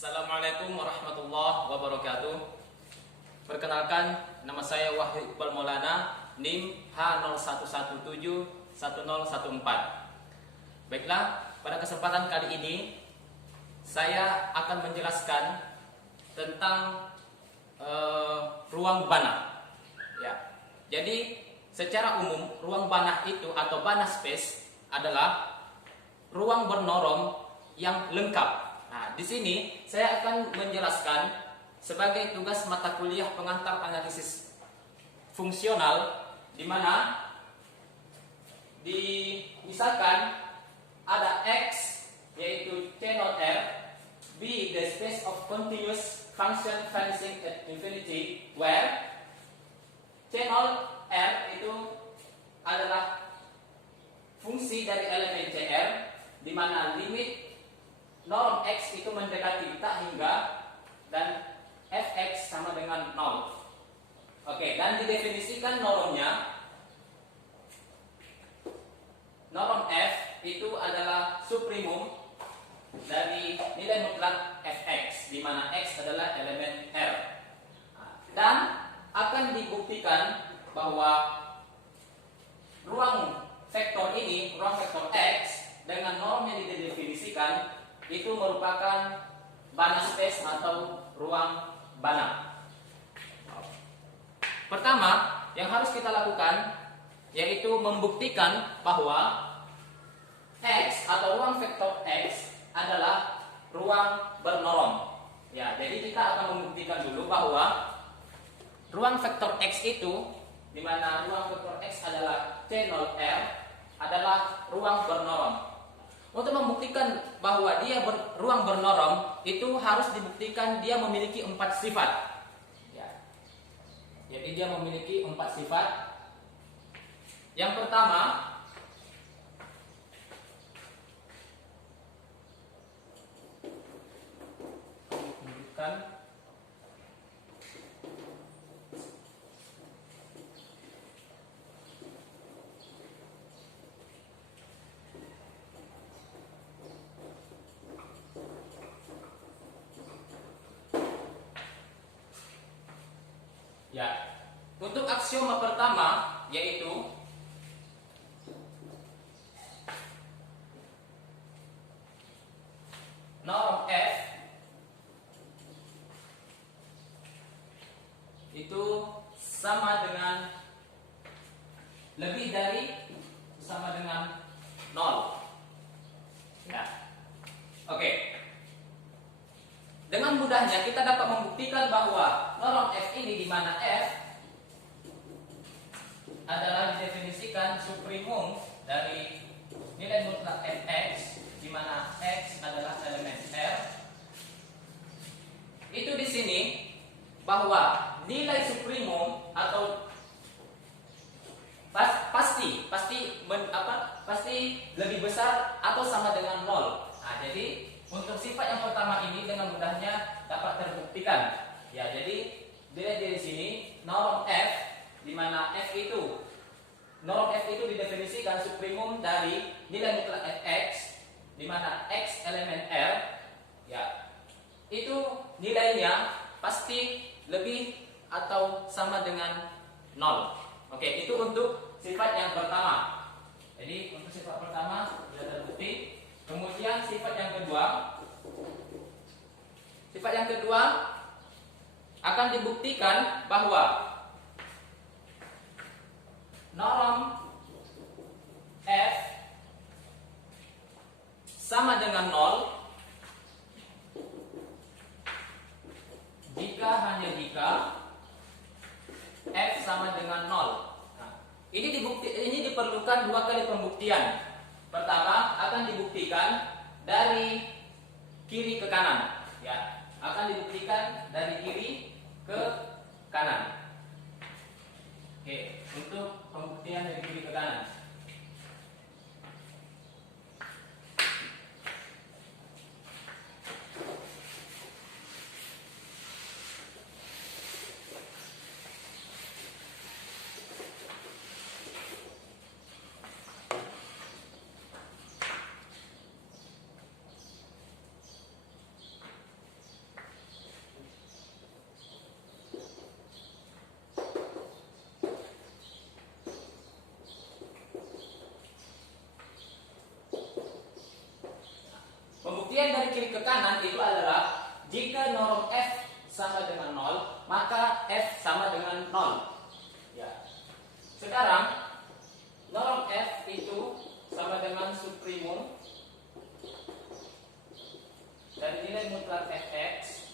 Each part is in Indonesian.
Assalamualaikum warahmatullahi wabarakatuh. Perkenalkan, nama saya Wahyu Iqbal Maulana, NIM H01171014. Baiklah, pada kesempatan kali ini saya akan menjelaskan tentang ruang banah. Ya. Jadi, secara umum ruang banah itu atau banah space adalah ruang bernorm yang lengkap. Nah, di sini saya akan menjelaskan sebagai tugas mata kuliah pengantar analisis fungsional, di mana misalkan ada X yaitu C0 R, B the space of continuous function vanishing at infinity, where C0 R itu adalah fungsi dari elemen CR, di mana limit norm X itu mendekati tak hingga dan Fx sama dengan 0. Oke, dan didefinisikan normnya. Norm F itu adalah suprimum dari nilai mutlak Fx, di mana X adalah elemen R. Dan akan dibuktikan bahwa ruang vektor ini, ruang vektor X dengan norm yang didefinisikan itu merupakan banah space atau ruang banah. Pertama, yang harus kita lakukan yaitu membuktikan bahwa X atau ruang vektor X adalah ruang bernorm. Ya, jadi kita akan membuktikan dulu bahwa ruang vektor X itu, di mana ruang vektor X adalah C0R, adalah ruang bernorm. Untuk membuktikan bahwa dia ruang bernorm, itu harus dibuktikan dia memiliki 4 sifat. Ya. Jadi dia memiliki 4 sifat. Yang pertama, menunjukkan ya, untuk aksioma pertama yaitu norm F itu sama dengan lebih dari sama dengan 0. Ya. Oke. Dengan mudahnya kita dapat membuktikan bahwa norm F ini, di mana F adalah didefinisikan suprimum dari nilai mutlak Fx, di mana X adalah elemen R. Itu di sini bahwa nilai suprimum atau pasti lebih besar atau sama dengan 0. Nah, jadi untuk sifat yang pertama ini dengan mudahnya dapat terbuktikan. Ya, jadi dilihat dari sini norm F, di mana norm F itu didefinisikan suprimum dari nilai mutlak Fx, di mana X elemen R. Ya, itu nilainya pasti lebih atau sama dengan 0. Oke, itu untuk sifat yang pertama. Jadi untuk sifat pertama sudah terbukti. Kemudian sifat yang kedua akan dibuktikan bahwa norm F sama dengan 0 hanya jika F sama dengan 0. Nah, ini diperlukan 2 kali pembuktian. Pertama, akan dibuktikan dari kiri ke kanan. Ya, akan dibuktikan dari kiri ke kanan. Oke, untuk pembuktian dari kiri ke kanan. dari kiri ke kanan itu adalah jika norm F sama dengan 0, maka F sama dengan 0. Ya. Sekarang norm F itu sama dengan supremum dari nilai mutlak Fx,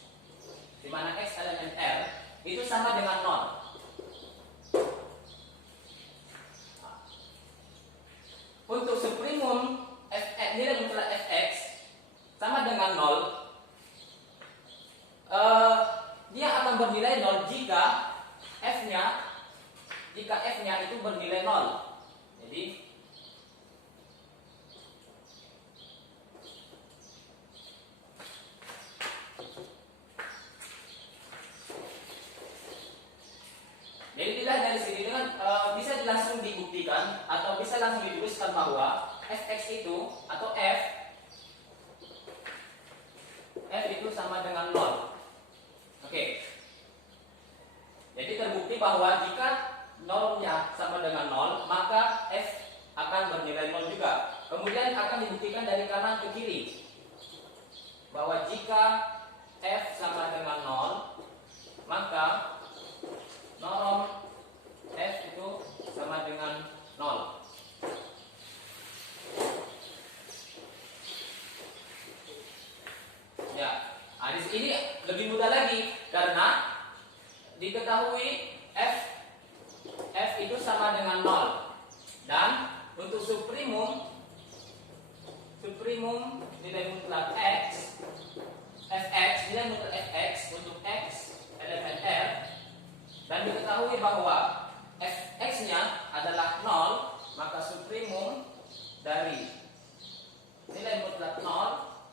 di mana X elemen R, itu sama dengan 0. Untuk supremum nilai mutlak Fx sama dengan 0, dia akan bernilai 0 jika F-nya itu bernilai 0. Jadi dilihat dari sini dengan bisa langsung dibuktikan atau bisa langsung dituliskan bahwa Fx itu atau F itu sama dengan 0. Oke. Jadi terbukti bahwa jika normnya sama dengan 0, maka F akan bernilai 0 juga. Kemudian akan dibuktikan dari kanan ke kiri bahwa jika F sama dengan 0, maka norm F itu sama dengan 0. Ya, di sini lebih mudah lagi karena diketahui F itu sama dengan 0. Dan untuk supremum nilai mutlak X, Fx, nilai mutlak Fx untuk X elemen R, dan diketahui bahwa Fx-nya adalah 0, maka supremum dari nilai mutlak 0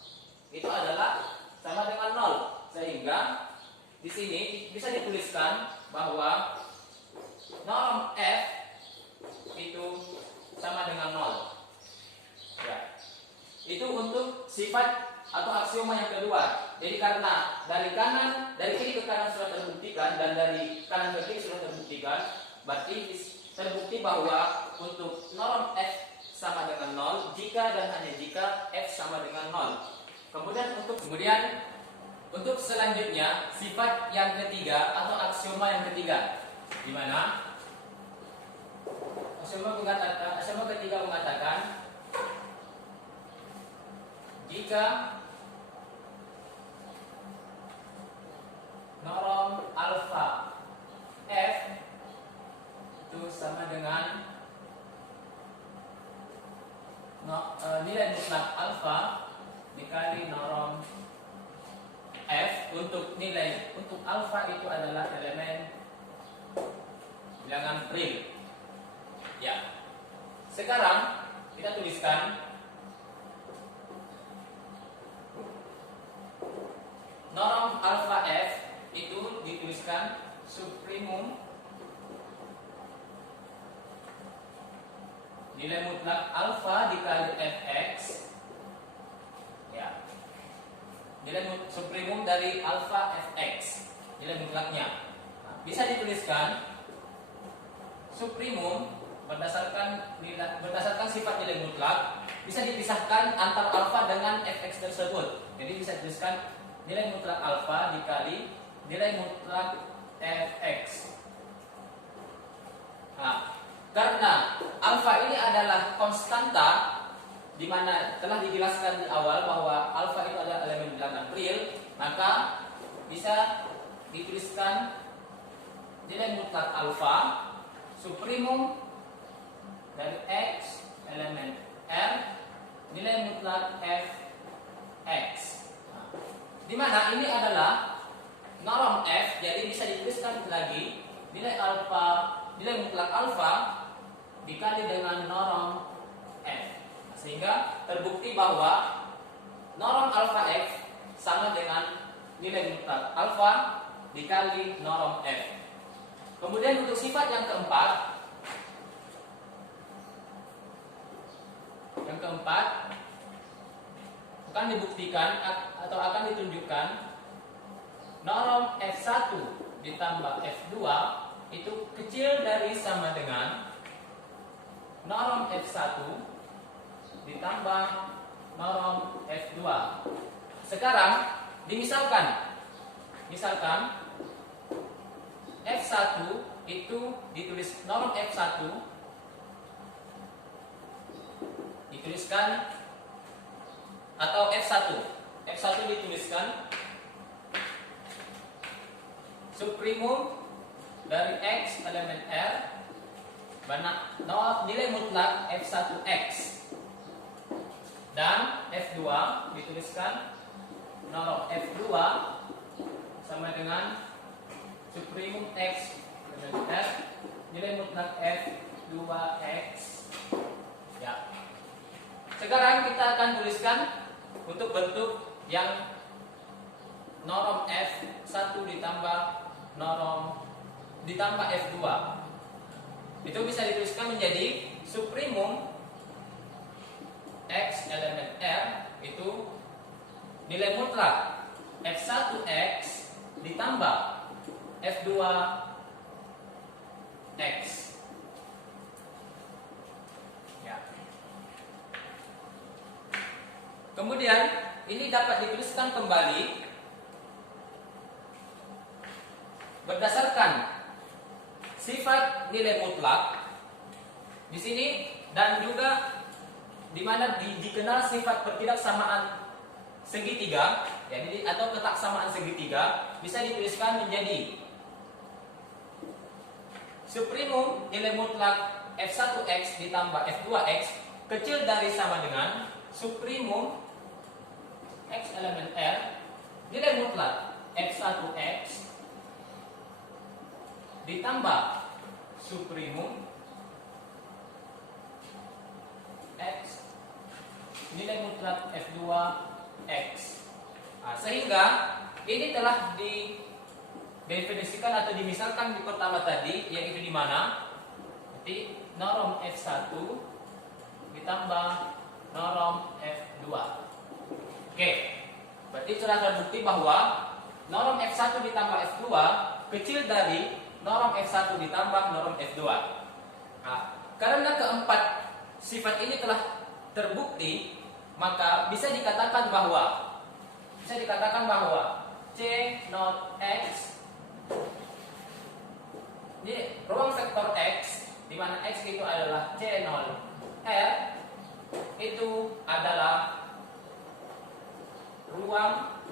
itu adalah sama dengan 0. Sehingga di sini bisa dituliskan bahwa norm F itu sama dengan 0. Ya. Itu untuk sifat atau aksioma yang kedua. Jadi karena dari kiri ke kanan sudah terbuktikan dan dari kanan ke kiri sudah terbuktikan, berarti terbukti bahwa untuk norm F sama dengan 0 jika dan hanya jika F sama dengan 0. Kemudian untuk selanjutnya sifat yang ketiga atau aksioma yang ketiga, di mana aksioma ketiga mengatakan jika norm alfa F itu sama dengan nilai mutlak alfa dikali norm F untuk alfa itu adalah elemen bilangan real. Ya. Sekarang kita tuliskan norm alfa F itu dituliskan supremum nilai mutlak alfa dikali Fx. Ya. Nilai supremum dari alfa Fx, nilai mutlaknya. Nah, bisa dituliskan supremum berdasarkan sifat nilai mutlak bisa dipisahkan antar alfa dengan Fx tersebut. Jadi bisa dituliskan nilai mutlak alfa dikali nilai mutlak Fx. Nah, karena alfa ini adalah konstanta, di mana telah dijelaskan di awal bahwa alfa itu adalah elemen bilangan real, maka bisa dituliskan nilai mutlak alfa supremum dari X elemen R nilai mutlak Fx. Nah, di mana ini adalah norm F, jadi bisa dituliskan lagi nilai mutlak alfa dikali dengan norm F. Sehingga terbukti bahwa norm alfa F sama dengan nilai mutlak alfa dikali norm F. Kemudian untuk sifat yang keempat akan dibuktikan atau akan ditunjukkan norm F1 ditambah F2 itu kecil dari sama dengan norm F1 ditambah norm F2. sekarang dimisalkan, F1 itu ditulis norm F1 dituliskan, atau F1 dituliskan supremum dari X elemen R nilai mutlak F1X, dan F2 dituliskan norm F2 sama dengan supremum X elemen R nilai mutlak F2X. Ya. Sekarang kita akan tuliskan untuk bentuk yang norm F1 ditambah F2. Itu bisa dituliskan menjadi supremum X elemen R itu nilai mutlak F1X ditambah F2X. Ya. Kemudian ini dapat dituliskan kembali berdasarkan sifat nilai mutlak di sini, dan juga di mana dikenal sifat pertidaksamaan segitiga, ya, atau ketaksamaan segitiga, bisa dituliskan menjadi supremum nilai mutlak F1X ditambah F2X kecil dari sama dengan supremum X elemen R nilai mutlak F1X ditambah supremum X nilai mutlak F2X. Nah, sehingga ini telah didefinisikan atau dimisalkan di pertama tadi, yaitu di mana nanti norm F1 ditambah norm F2. Oke, berarti sudah terbukti bahwa norm F1 ditambah F2 kecil dari norm F1 ditambah norm F2. Nah, karena keempat sifat ini telah terbukti, maka bisa dikatakan bahwa C not X, ini ruang vektor X, di mana X itu adalah C0 R, itu adalah ruang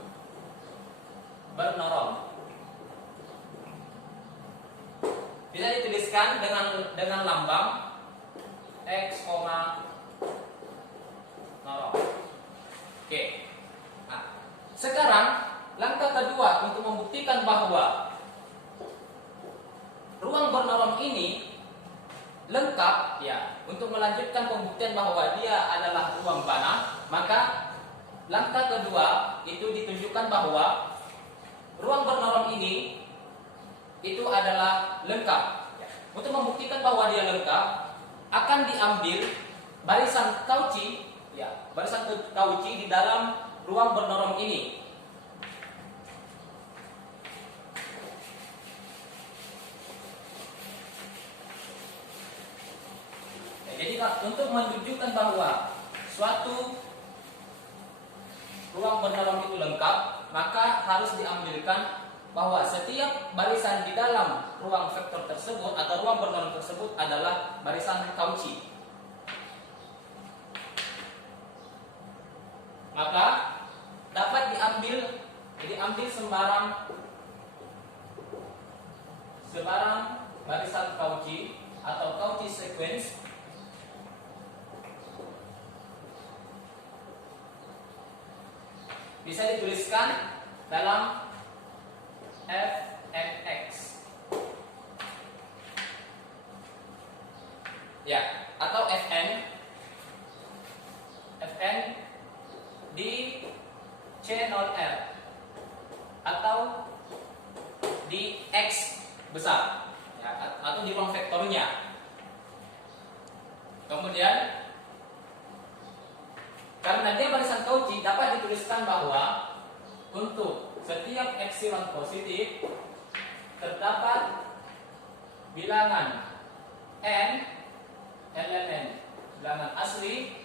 bernorm. Bisa dituliskan dengan lambang X, norm. Oke. Nah, sekarang langkah kedua untuk membuktikan bahwa ruang bernorm ini lengkap, ya, untuk melanjutkan pembuktian bahwa dia adalah ruang Banach, maka langkah kedua itu ditunjukkan bahwa ruang bernorm ini itu adalah lengkap. Untuk membuktikan bahwa dia lengkap, akan diambil barisan Cauchy, ya, barisan Cauchy di dalam ruang bernorm ini. Ya, jadi untuk menunjukkan bahwa suatu ruang bernorm itu lengkap, maka harus diambilkan bahwa setiap barisan di dalam ruang vektor tersebut atau ruang bernorm tersebut adalah barisan Cauchy. Maka dapat diambil sembarang barisan Cauchy atau Cauchy sequence bisa dituliskan dalam Fnx, ya, atau Fn di C0R atau di X besar, ya, atau di ruang vektornya. Kemudian karena dia barisan Cauchy, dapat dituliskan bahwa untuk setiap epsilon positif terdapat bilangan n elemen bilangan asli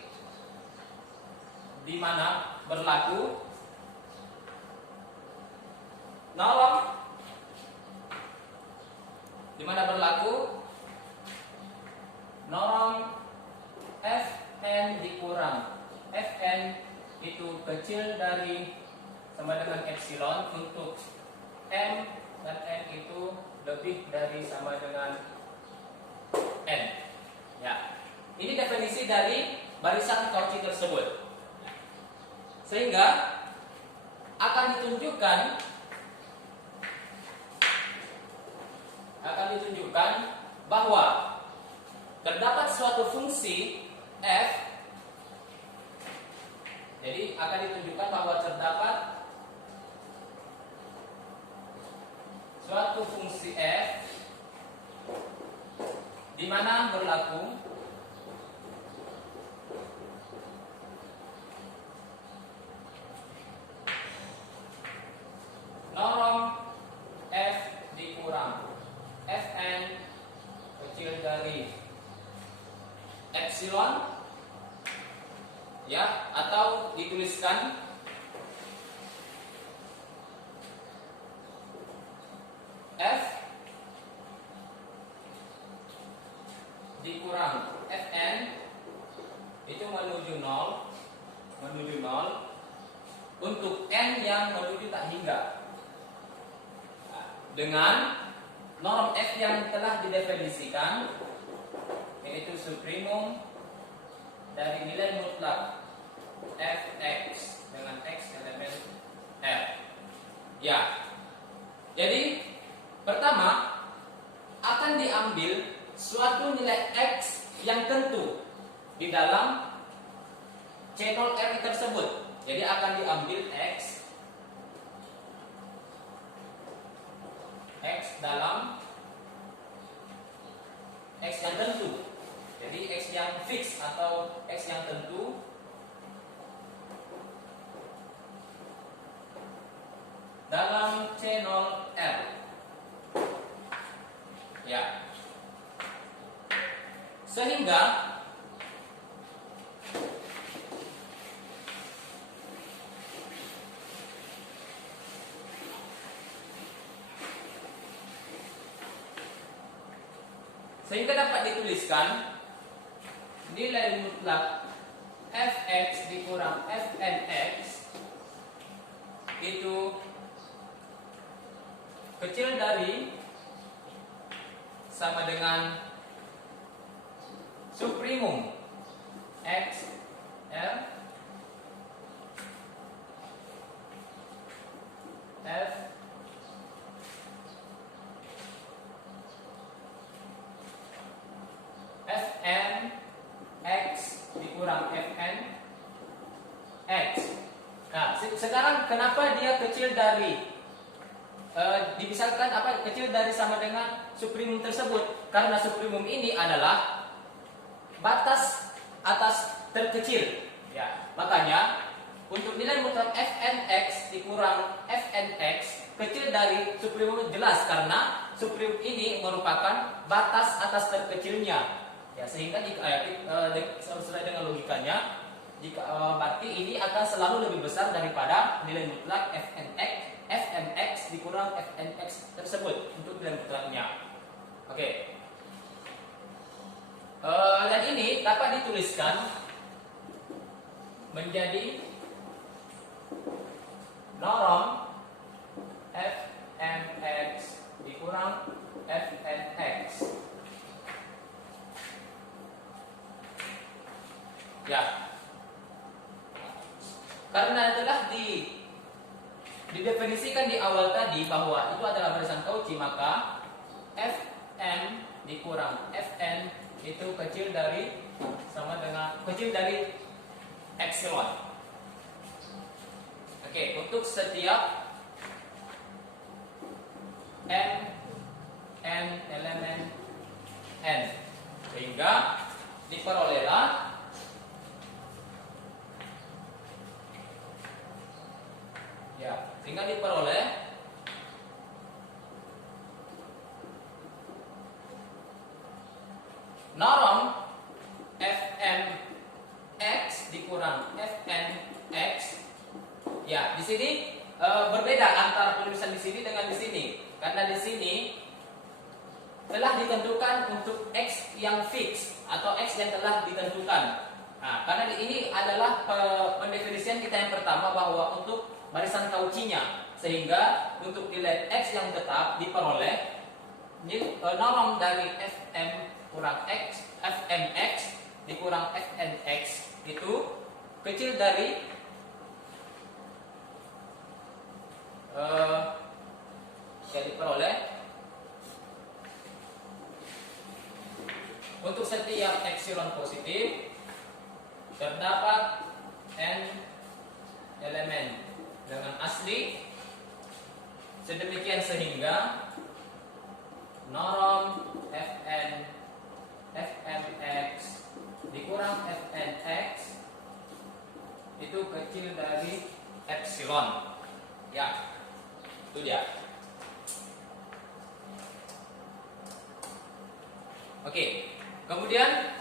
di mana berlaku norm di mana berlaku norm Fn dikurang Fn itu kecil dari sama dengan epsilon untuk M dan N itu lebih dari sama dengan N. Ya, ini definisi dari barisan Cauchy tersebut. Sehingga akan ditunjukkan bahwa terdapat suatu fungsi f. Jadi akan ditunjukkan bahwa terdapat suatu fungsi f di mana berlaku norm f dikurang Fn kecil dari epsilon, ya, atau dituliskan f dikurang Fn itu menuju 0 untuk n yang menuju tak hingga, dengan norm f yang telah didefinisikan, yaitu supremum dari nilai mutlak fx dengan x elemen f. Ya, jadi pertama akan diambil suatu nilai x yang tentu di dalam C0R tersebut. Jadi akan diambil x dalam x yang tentu. Jadi x yang fix atau x yang tentu dalam C0R. Ya. Sehingga dapat dituliskan nilai mutlak fx dikurang fnx itu kecil dari sama dengan supremum x r f Fn x dikurang Fn x. Nah, sekarang kenapa dia kecil dari dibisarkan apa kecil dari sama dengan supremum tersebut? Karena supremum ini adalah batas atas terkecil. Ya, makanya untuk nilai mutlak Fnx dikurang Fnx kecil dari supremum jelas karena supremum ini merupakan batas atas terkecilnya. Ya, sehingga sesuai dengan logikanya, jika berarti ini akan selalu lebih besar daripada nilai mutlak Fnx dikurang Fnx tersebut untuk nilai mutlaknya. Oke. Dan ini dapat dituliskan menjadi norm Fnx dikurang Fnx. Ya, karena telah didefinisikan di awal tadi bahwa itu adalah barisan Cauchy, maka Fn dikurang Fn itu kecil dari sama dengan kecil dari epsilon. Oke, untuk setiap n elemen n, sehingga diperolehlah norm Fnx dikurang Fnx. Ya, di sini berbeda antara penulisan di sini dengan di sini. Karena di sini telah ditentukan untuk X yang fix atau X yang telah ditentukan. Nah, karena ini adalah pendefinisian kita yang pertama bahwa untuk barisan Cauchy-nya, sehingga untuk nilai X yang tetap diperoleh norm dari Fm kurang X, Fmx dikurang Fnx itu kecil dari yang diperoleh untuk setiap epsilon positif terdapat n elemen dengan asli, sedemikian sehingga norm Fmx dikurang Fnx itu kecil dari epsilon. Ya, itu dia. Oke, kemudian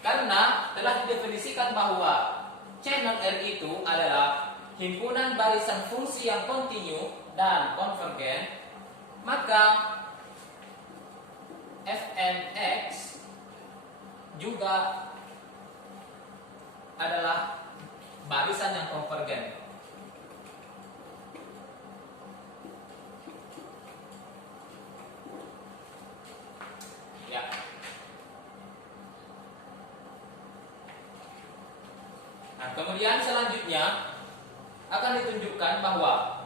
karena telah didefinisikan bahwa channel R itu adalah himpunan barisan fungsi yang kontinu dan konvergen, maka Fnx juga adalah barisan yang konvergen. Ya. Nah, kemudian selanjutnya akan ditunjukkan bahwa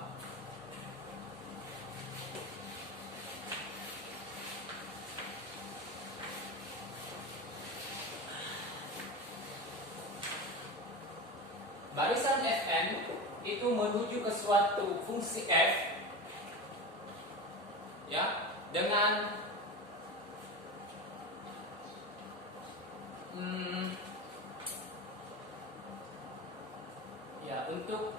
barisan Fn itu menuju ke suatu fungsi f, ya, dengan ya, untuk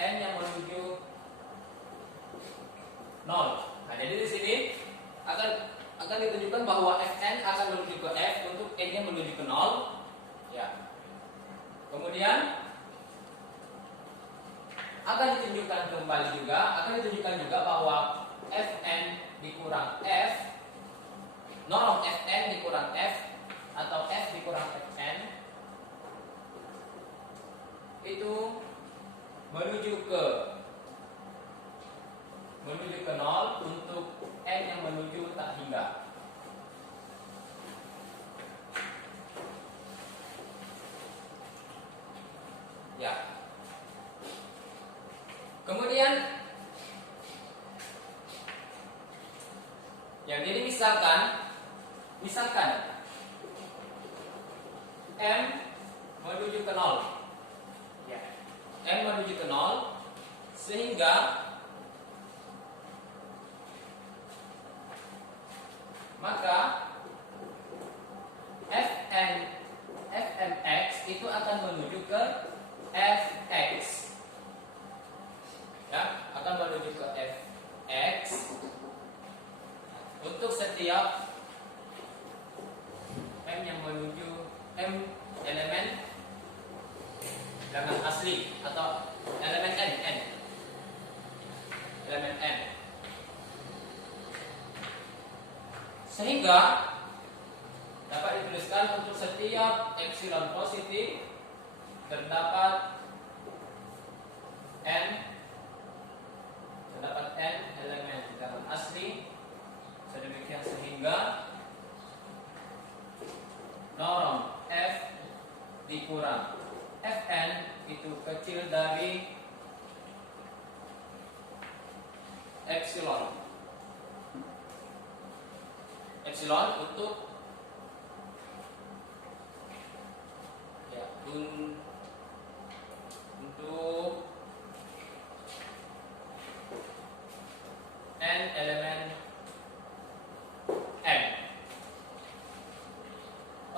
n yang menuju 0. Nah, jadi di sini akan ditunjukkan bahwa Fn akan menuju ke f untuk n-nya menuju ke 0. Ya. Kemudian akan ditunjukkan juga bahwa Fn dikurang f, norm Fn dikurang f atau f dikurang Fn itu menuju ke 0 untuk n yang menuju tak hingga. Ya. Kemudian yang jadi misalkan M menuju ke 0. Ya. M menuju ke 0 sehingga maka Fmx itu akan menuju ke Fx. Ya, akan menuju ke Fx untuk setiap M yang menuju M elemen dengan asli atau elemen n elemen n, sehingga dapat dituliskan untuk setiap epsilon positif terdapat n elemen dengan asli, sedemikian sehingga norm f dikurang Fn itu kecil dari epsilon untuk ya, untuk n elemen m.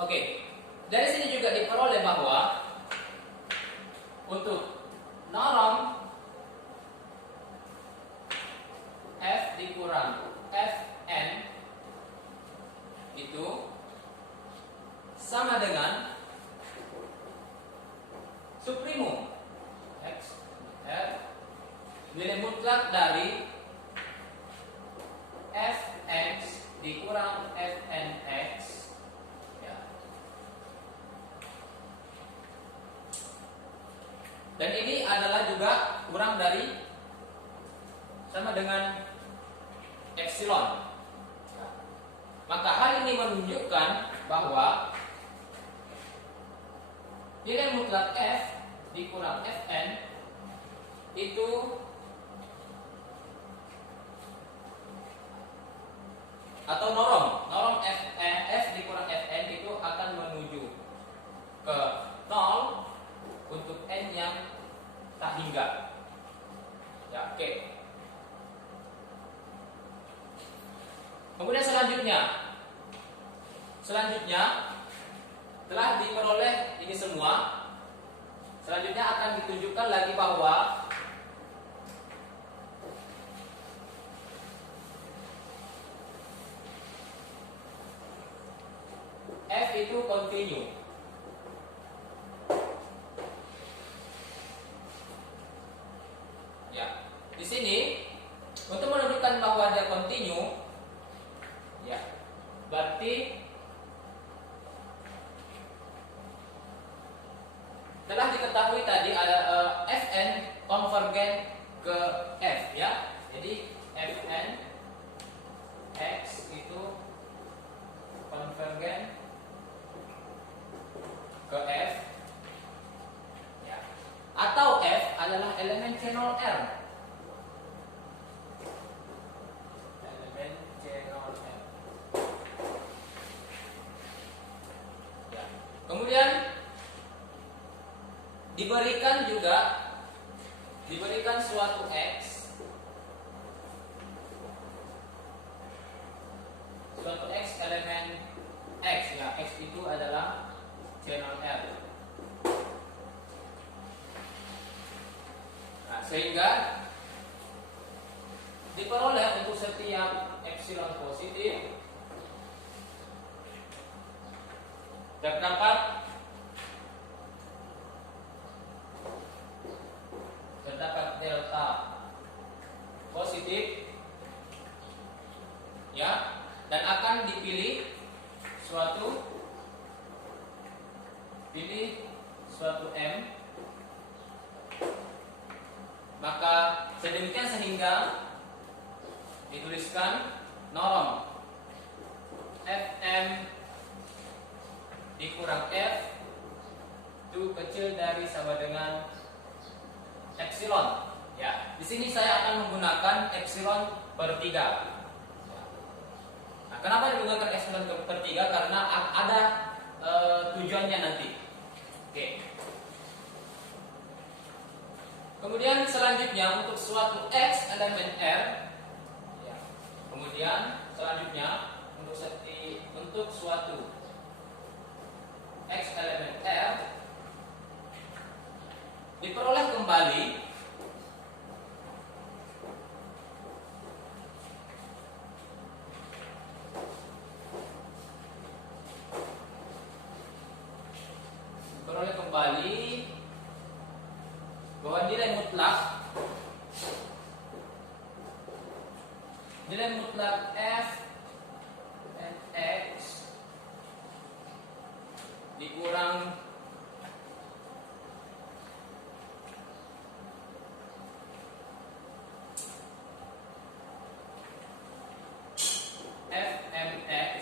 Oke, dari sini juga diperoleh bahwa untuk norm f dikurang Fn itu sama dengan Supremum X R nilai mutlak dari Fx dikurang Fnx, ya. Dan ini adalah juga kurang dari sama dengan epsilon. Maka hal ini menunjukkan bahwa nilai mutlak F dikurang Fn itu atau norm F dikurang Fn itu akan menuju ke 0 untuk n yang tak hingga. Ya, oke. Kemudian selanjutnya telah diperoleh ini semua. Selanjutnya akan ditunjukkan lagi bahwa F itu kontinu. Ya, di sini untuk menunjukkan bahwa dia kontinu, ya, berarti telah diketahui tadi ada Fn konvergen ke F, ya. Jadi Fn X itu konvergen ke F, ya. Atau F adalah elemen channel R. Elemen channel R. Ya. Kemudian diberikan suatu X, elemen X, ya. X itu adalah channel R. Nah, sehingga diperoleh untuk setiap epsilon positif terdapat delta positif, ya, dan akan dipilih suatu M, maka sedemikian sehingga dituliskan norm Fm dikurang F itu kecil dari sama dengan epsilon. Ya, di sini saya akan menggunakan epsilon per 3. Nah, kenapa digunakan epsilon per 3? Karena ada tujuannya nanti. Oke. Kemudian selanjutnya untuk suatu X elemen R, ya. Kemudian selanjutnya untuk suatu X elemen R diperoleh kembali bahwa nilai mutlak F and X dikurang Fmx,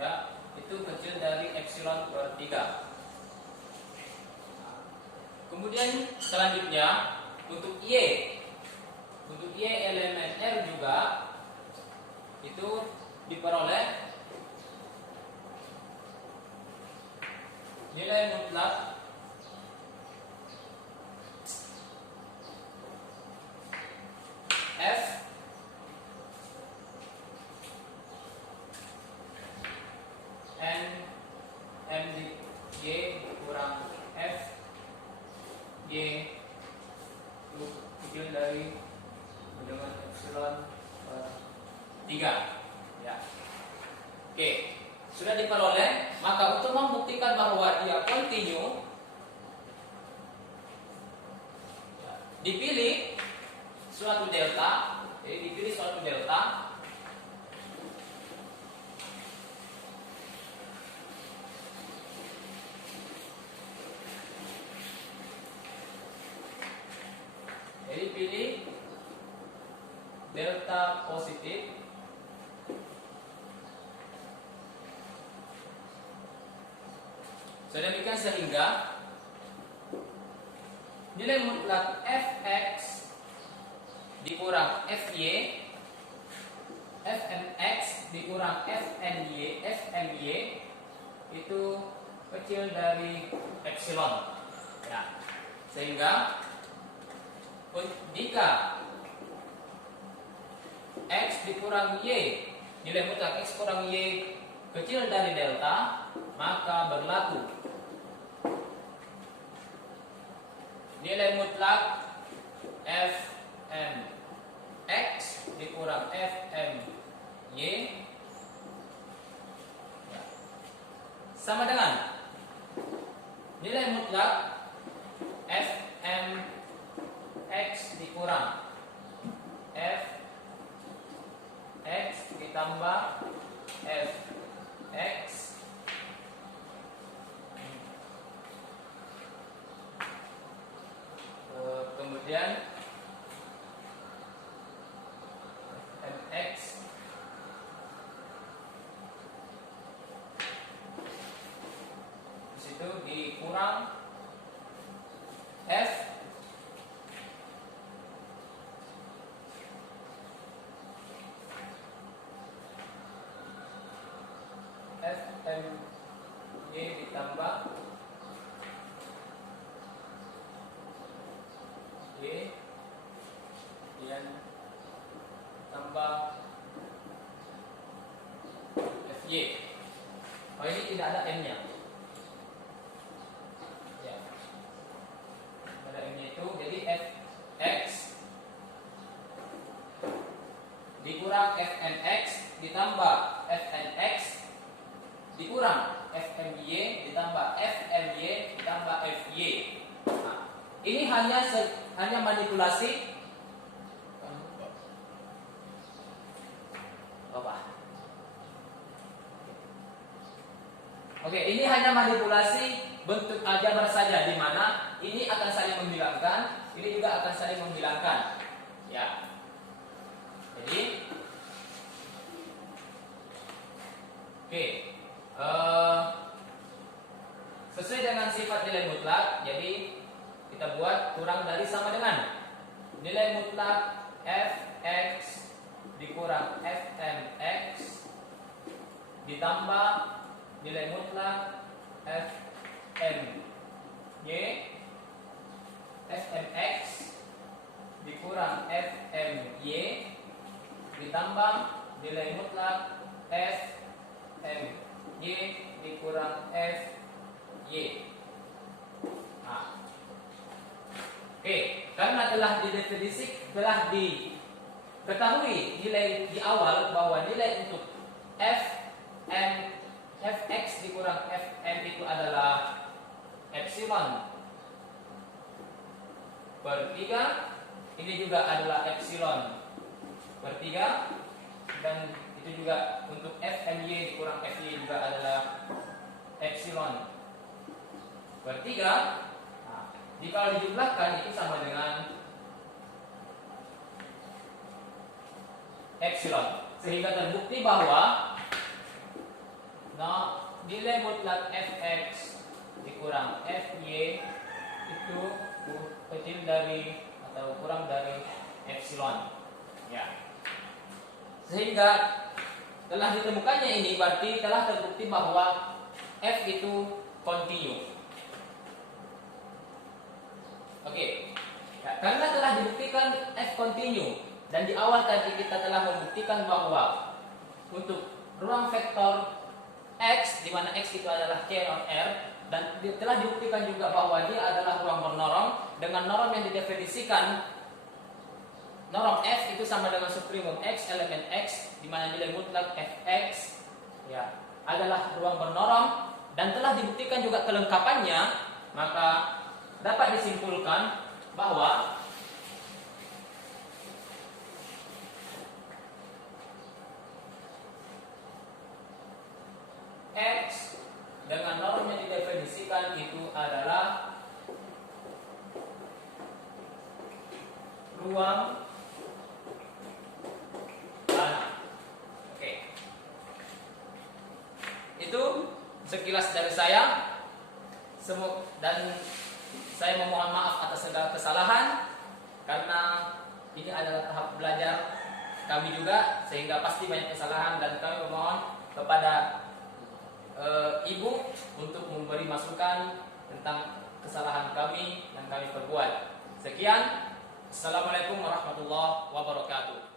ya, itu kecil dari epsilon per 3. Kemudian selanjutnya untuk Y elemen R juga itu diperoleh nilai mutlak F N M Y kurang F Y itu kecil dari dengan epsilon per 3, ya. Oke, sudah diperoleh. Maka untuk membuktikan bahwa dia kontinu, dipilih suatu delta, jadi dipilih suatu delta jadi pilih delta positif sedemikian sehingga nilai mutlak fx dikurang fy, fmx dikurang fmy itu kecil dari epsilon. Ya. Sehingga jika x dikurang y, nilai mutlak x kurang y kecil dari delta, maka berlaku nilai mutlak fmx dikurang fmy sama dengan nilai mutlak fmx dikurang fx ditambah fx kemudian mx di situ dikurang f fmy ditambah y dan tambah fy. Oh, ini tidak ada m-nya. Ya. Ada m-nya itu jadi fx dikurang fnx ditambah fnx dikurang fmy ditambah fmy ditambah fy. Nah, ini hanya manipulasi apa? Oke, ini hanya manipulasi bentuk aljabar saja, di mana ini akan saling menghilangkan, ini juga akan saling menghilangkan. Ya. Jadi oke. Sesuai dengan sifat nilai mutlak, jadi kita buat kurang dari sama dengan nilai mutlak fx dikurang fmx ditambah nilai mutlak fmy fmx dikurang fmy ditambah nilai mutlak fmy dikurang fy. Nah, oke, karena telah diketahui nilai di awal bahwa nilai untuk fx dikurang fm itu adalah epsilon per 3, ini juga adalah epsilon per 3, dan itu juga untuk fmy dikurang fy juga adalah epsilon per 3. Nah, jika dijumlahkan itu sama dengan epsilon, sehingga terbukti bahwa nilai mutlak fx dikurang fy itu kecil dari atau kurang dari epsilon. Ya. Sehingga telah ditemukannya ini berarti telah terbukti bahwa f itu kontinu. Oke. Ya, karena telah dibuktikan f kontinu dan di awal tadi kita telah membuktikan bahwa untuk ruang vektor x, di mana x itu adalah K non R, dan telah dibuktikan juga bahwa dia adalah ruang bernorm dengan norm yang didefinisikan norm f itu sama dengan supremum x elemen x, di mana nilai mutlak fx ya adalah ruang bernorm, dan telah dibuktikan juga kelengkapannya, maka dapat disimpulkan bahwa definisikan itu adalah ruang tanah. Oke. Itu sekilas dari saya. Dan saya memohon maaf atas segala kesalahan karena ini adalah tahap belajar kami juga, sehingga pasti banyak kesalahan, dan kami memohon kepada ibu untuk memberi masukan tentang kesalahan kami yang kami perbuat. Sekian. Assalamualaikum warahmatullahi wabarakatuh.